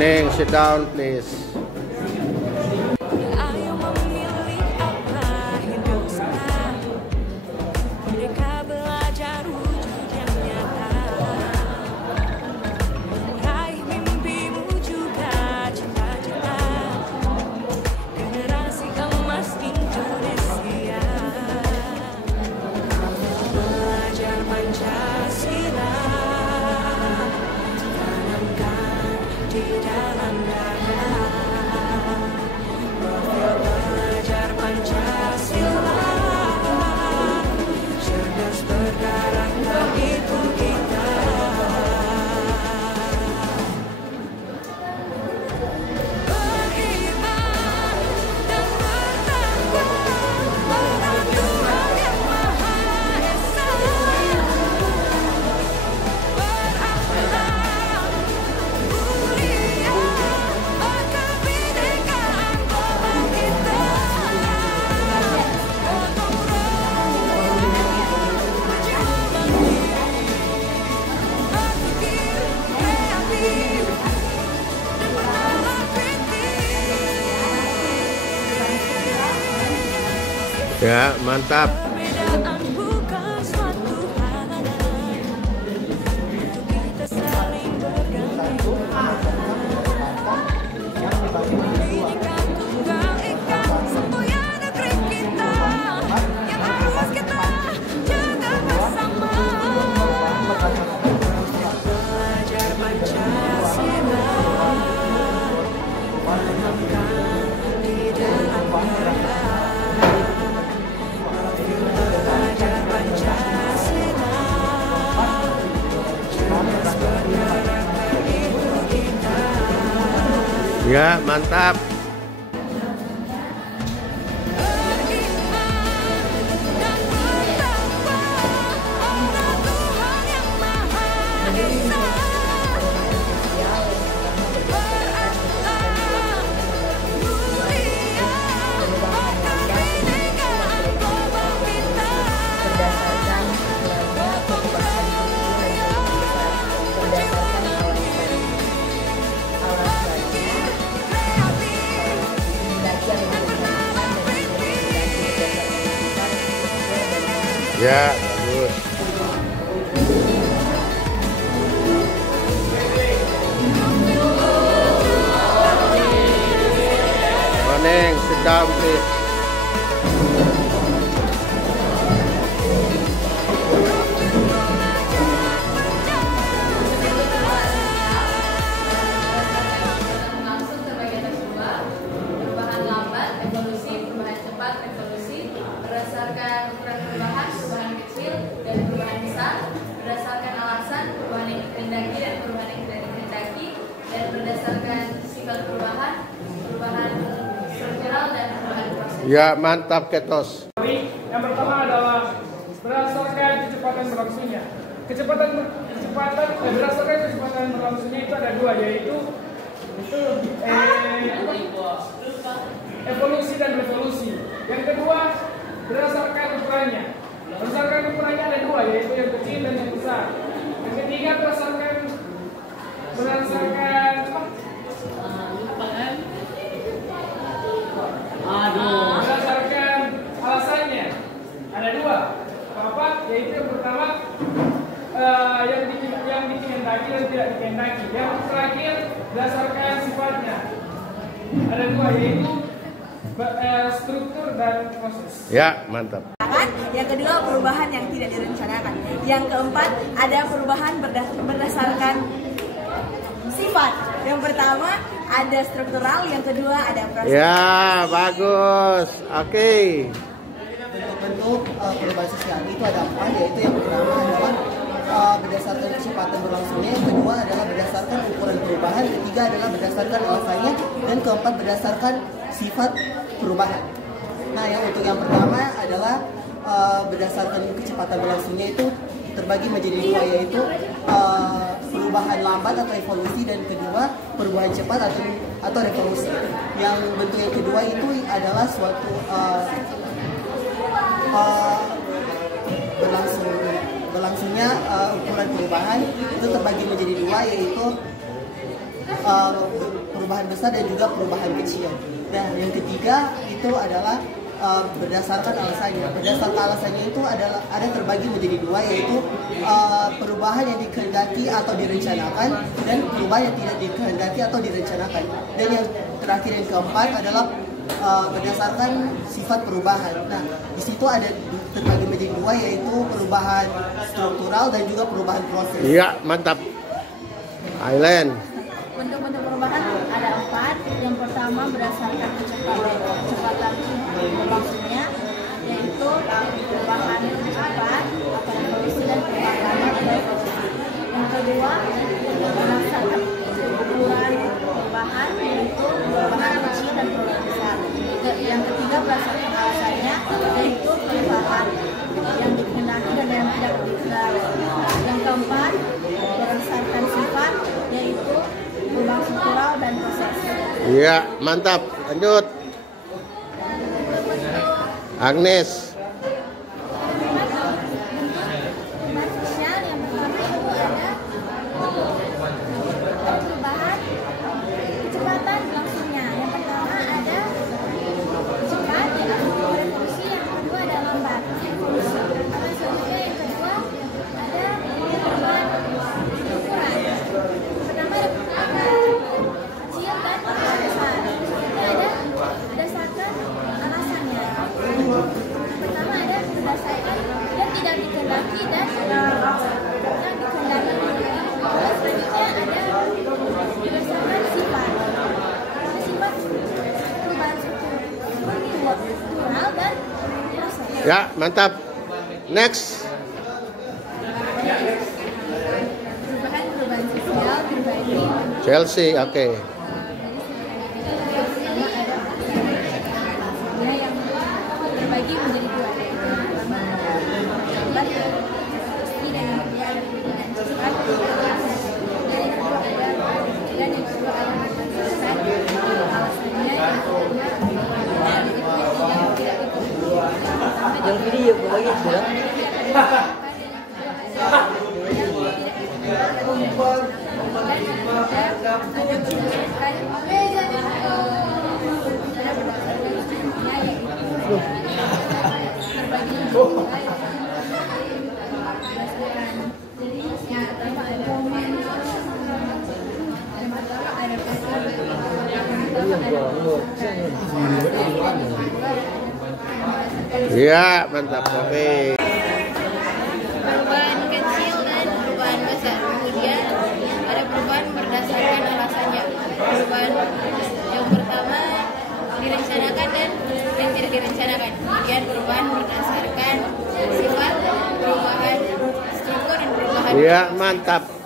Morning, sit down please. Ya, mantap. Ya, mantap. Ya, bagus. Morning, sit down please. Langsung terbagi atas dua, perubahan lambat, evolusi, perubahan cepat, evolusi, berdasarkan ukuran perubahan kecil dan perubahan besar, berdasarkan alasan perubahan yang dikehendaki dan perubahan yang tidak dikehendaki, dan berdasarkan sifat perubahan struktural dan perubahan proses. Ya, mantap Ketos. Yang pertama adalah berdasarkan kecepatan berlangsungnya. Berdasarkan kecepatan berlangsungnya itu ada dua, yaitu evolusi dan revolusi. Yang kedua berdasarkan ukurannya. Berdasarkan ukurannya ada dua, yaitu yang kecil dan yang besar. Yang ketiga berdasarkan alasannya ada dua. Apa? Yaitu yang pertama yang dikehendaki dan tidak dikehendaki. Yang terakhir berdasarkan sifatnya ada dua, yaitu struktur dan proses. Ya, mantap. Yang kedua perubahan yang tidak direncanakan. Yang keempat ada perubahan berdasarkan sifat. Yang pertama ada struktural, yang kedua ada proses. Ya, bagus. Oke. Bentuk perubahan sosial itu ada empat, yaitu yang pertama adalah berdasarkan kecepatan berlangsungnya, yang kedua adalah berdasarkan ukuran perubahan, ketiga adalah berdasarkan alasannya, dan keempat berdasarkan sifat perubahan. Nah, untuk yang pertama adalah berdasarkan kecepatan berlangsungnya itu terbagi menjadi dua, yaitu perubahan lambat atau evolusi, dan kedua perubahan cepat atau revolusi. Yang bentuk yang kedua itu adalah suatu berlangsungnya ukuran perubahan itu terbagi menjadi dua, yaitu perubahan besar dan juga perubahan kecil. Dan yang ketiga itu adalah berdasarkan alasannya. Berdasarkan alasannya itu adalah ada terbagi menjadi dua, yaitu perubahan yang dikehendaki atau direncanakan dan perubahan yang tidak dikehendaki atau direncanakan. Dan yang terakhir yang keempat adalah berdasarkan sifat perubahan. Nah, di situ ada terbagi menjadi dua, yaitu perubahan struktural dan juga perubahan proses. Iya, mantap. Aileen. Bentuk-bentuk perubahan ada 4. Yang pertama berdasarkan kecepatan berlangsungnya, yaitu perubahan cepat atau evolusi dan perubahan lambat atau evolusi. Yang kedua berdasarkan ukuran perubahan, yaitu perubahan kecil dan perubahan besar. Yang ketiga berdasarkan alasannya, yaitu perubahan yang dikehendaki dan yang tidak dikehendaki. Yang keempat berdasarkan sifat, yaitu perubahan struktural dan proses. Iya, mantap. Lanjut. Agnes. Perubahan sosial yang pertama itu ada perubahan kecepatan berlangsungnya. Yang pertama ada cepat, yang kedua revolusi, yang kedua ada lambat. Evolusi. Lalu selanjutnya yang kedua ada perubahan ukuran. Pertama ada perubahan kecil dan perubahan besar. Selanjutnya ada berdasarkan alasannya. Pertama ada berdasarkan yang tidak dikehendaki dan yang dikehendaki. Selanjutnya ada berdasarkan sifat. Sifat perubahan struktural dan proses. Ya, mantap. Next. Perubahan sosial berbagi. Chelsea, oke. Yang terbagi menjadi dua, yaitu yang pertama lambat pasti dan yang kedua ada perubahan cepat dan yang kedua ada berdasarkan alasannya. Yang kedua tidak Yang video bagi sudah. Iya, mantap. Oke. perubahan kecil dan perubahan besar. Kemudian ada perubahan berdasarkan alasannya. Perubahan yang pertama direncanakan dan yang tidak direncanakan. Kemudian perubahan berdasarkan sifat, perubahan struktur dan perubahan. Iya, mantap.